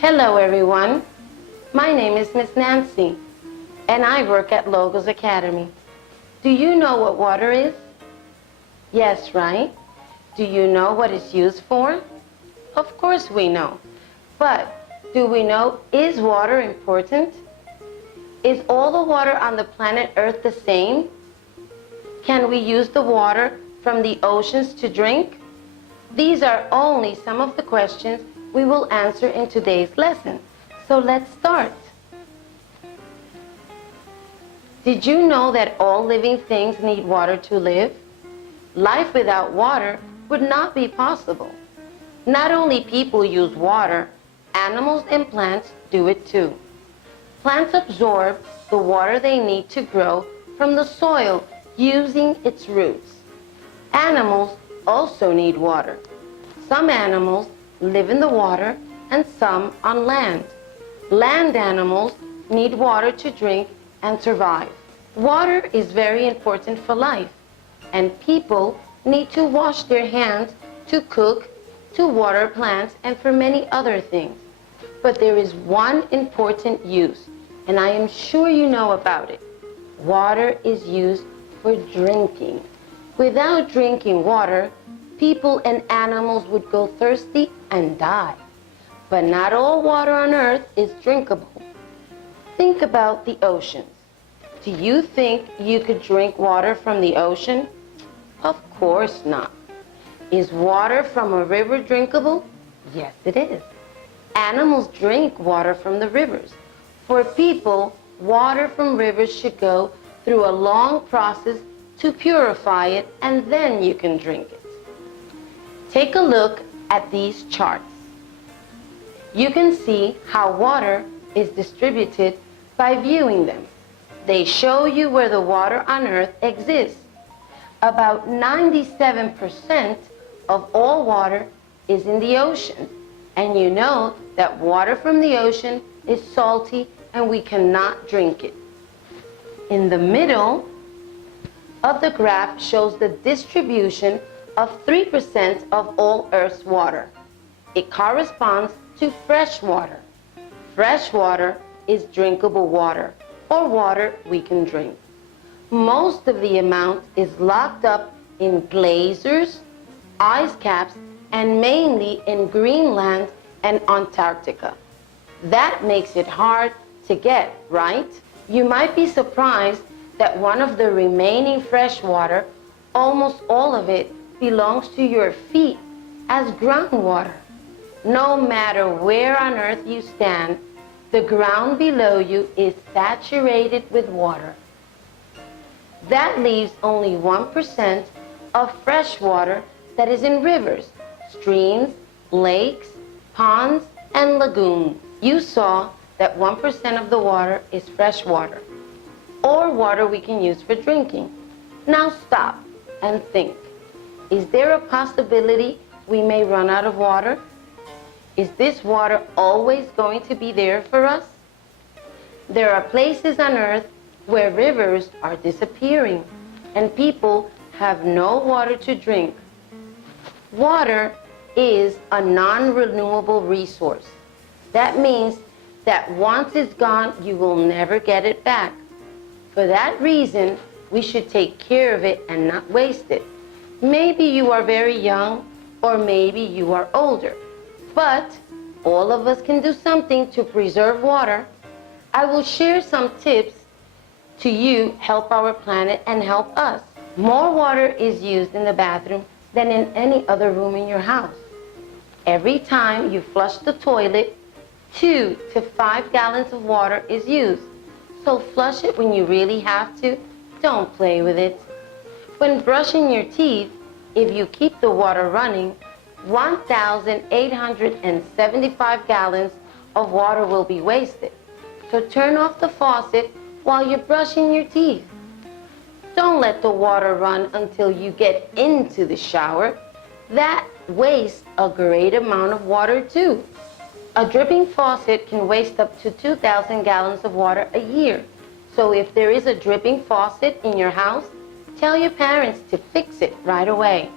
Hello everyone, my name is Miss Nancy and I work at Logos Academy. Do you know what water is? Yes, right? Do you know what it's used for? Of course we know. But do we know, is water important? Is all the water on the planet Earth the same? Can we use the water from the oceans to drink? These are only some of the questions we will answer in today's lesson. So let's start. Did you know that all living things need water to live? Life without water would not be possible. Not only people use water, animals and plants do it too. Plants absorb the water they need to grow from the soil using its roots. Animals also need water. Some animals live in the water and some on land. Land animals need water to drink and survive. Water is very important for life, and people need to wash their hands to cook, to water plants, and for many other things. But there is one important use, and I am sure you know about it. Water is used for drinking. Without drinking water, people and animals would go thirsty and die. But not all water on Earth is drinkable. Think about the oceans. Do you think you could drink water from the ocean? Of course not. Is water from a river drinkable? Yes, it is. Animals drink water from the rivers. For people, water from rivers should go through a long process to purify it, and then you can drink it. Take a look at these charts. You can see how water is distributed by viewing them. They show you where the water on Earth exists. About 97% of all water is in the ocean, and you know that water from the ocean is salty and we cannot drink it. In the middle of the graph shows the distribution of 3% of all Earth's water. It corresponds to fresh water. Fresh water is drinkable water, or water we can drink. Most of the amount is locked up in glaciers, ice caps, and mainly in Greenland and Antarctica. That makes it hard to get, right? You might be surprised that one of the remaining fresh water, almost all of it, belongs to your feet as groundwater. No matter where on Earth you stand, the ground below you is saturated with water. That leaves only 1% of fresh water that is in rivers, streams, lakes, ponds, and lagoons. You saw that 1% of the water is fresh water, or water we can use for drinking. Now stop and think. Is there a possibility we may run out of water? Is this water always going to be there for us? There are places on Earth where rivers are disappearing and people have no water to drink. Water is a non-renewable resource. That means that once it's gone, you will never get it back. For that reason, we should take care of it and not waste it. Maybe you are very young, or maybe you are older, but all of us can do something to preserve water. I will share some tips to you help our planet and help us. More water is used in the bathroom than in any other room in your house. Every time you flush the toilet, 2 to 5 gallons of water is used. So flush it when you really have to. Don't play with it. When brushing your teeth, if you keep the water running, 1,875 gallons of water will be wasted. So turn off the faucet while you're brushing your teeth. Don't let the water run until you get into the shower. That wastes a great amount of water too. A dripping faucet can waste up to 2,000 gallons of water a year. So if there is a dripping faucet in your house, tell your parents to fix it right away.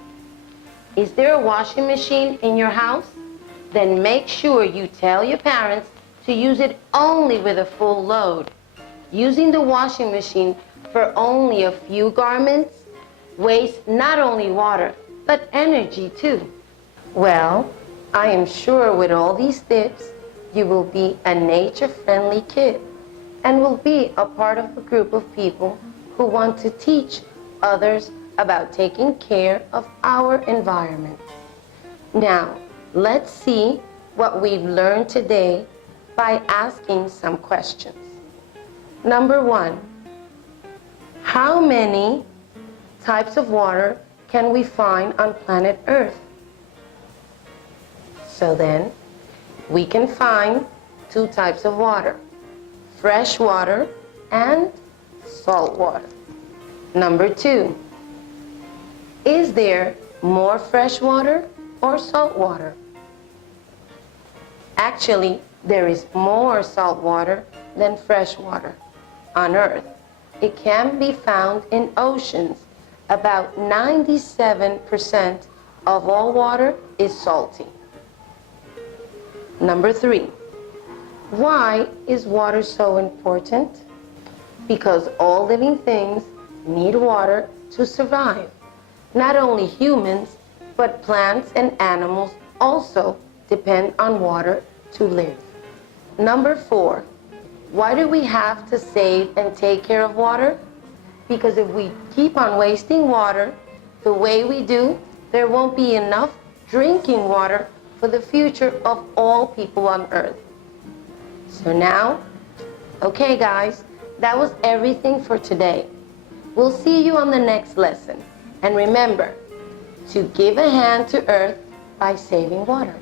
Is there a washing machine in your house? then make sure you tell your parents to use it only with a full load. Using the washing machine for only a few garments wastes not only water, but energy too. Well, I am sure with all these tips, you will be a nature-friendly kid and will be a part of a group of people who want to teach others about taking care of our environment. Now, let's see what we've learned today by asking some questions. Number 1, how many types of water can we find on planet Earth? So then, we can find 2 types of water, fresh water and salt water. Number 2, is there more fresh water or salt water? Actually, there is more salt water than fresh water on Earth. It can be found in oceans. About 97% of all water is salty. Number 3, why is water so important? Because all living things need water to survive. Not only humans, but plants and animals also depend on water to live. Number 4, why do we have to save and take care of water? Because if we keep on wasting water the way we do, there won't be enough drinking water for the future of all people on Earth. So now, okay guys, that was everything for today. We'll see you on the next lesson. And remember to give a hand to Earth by saving water.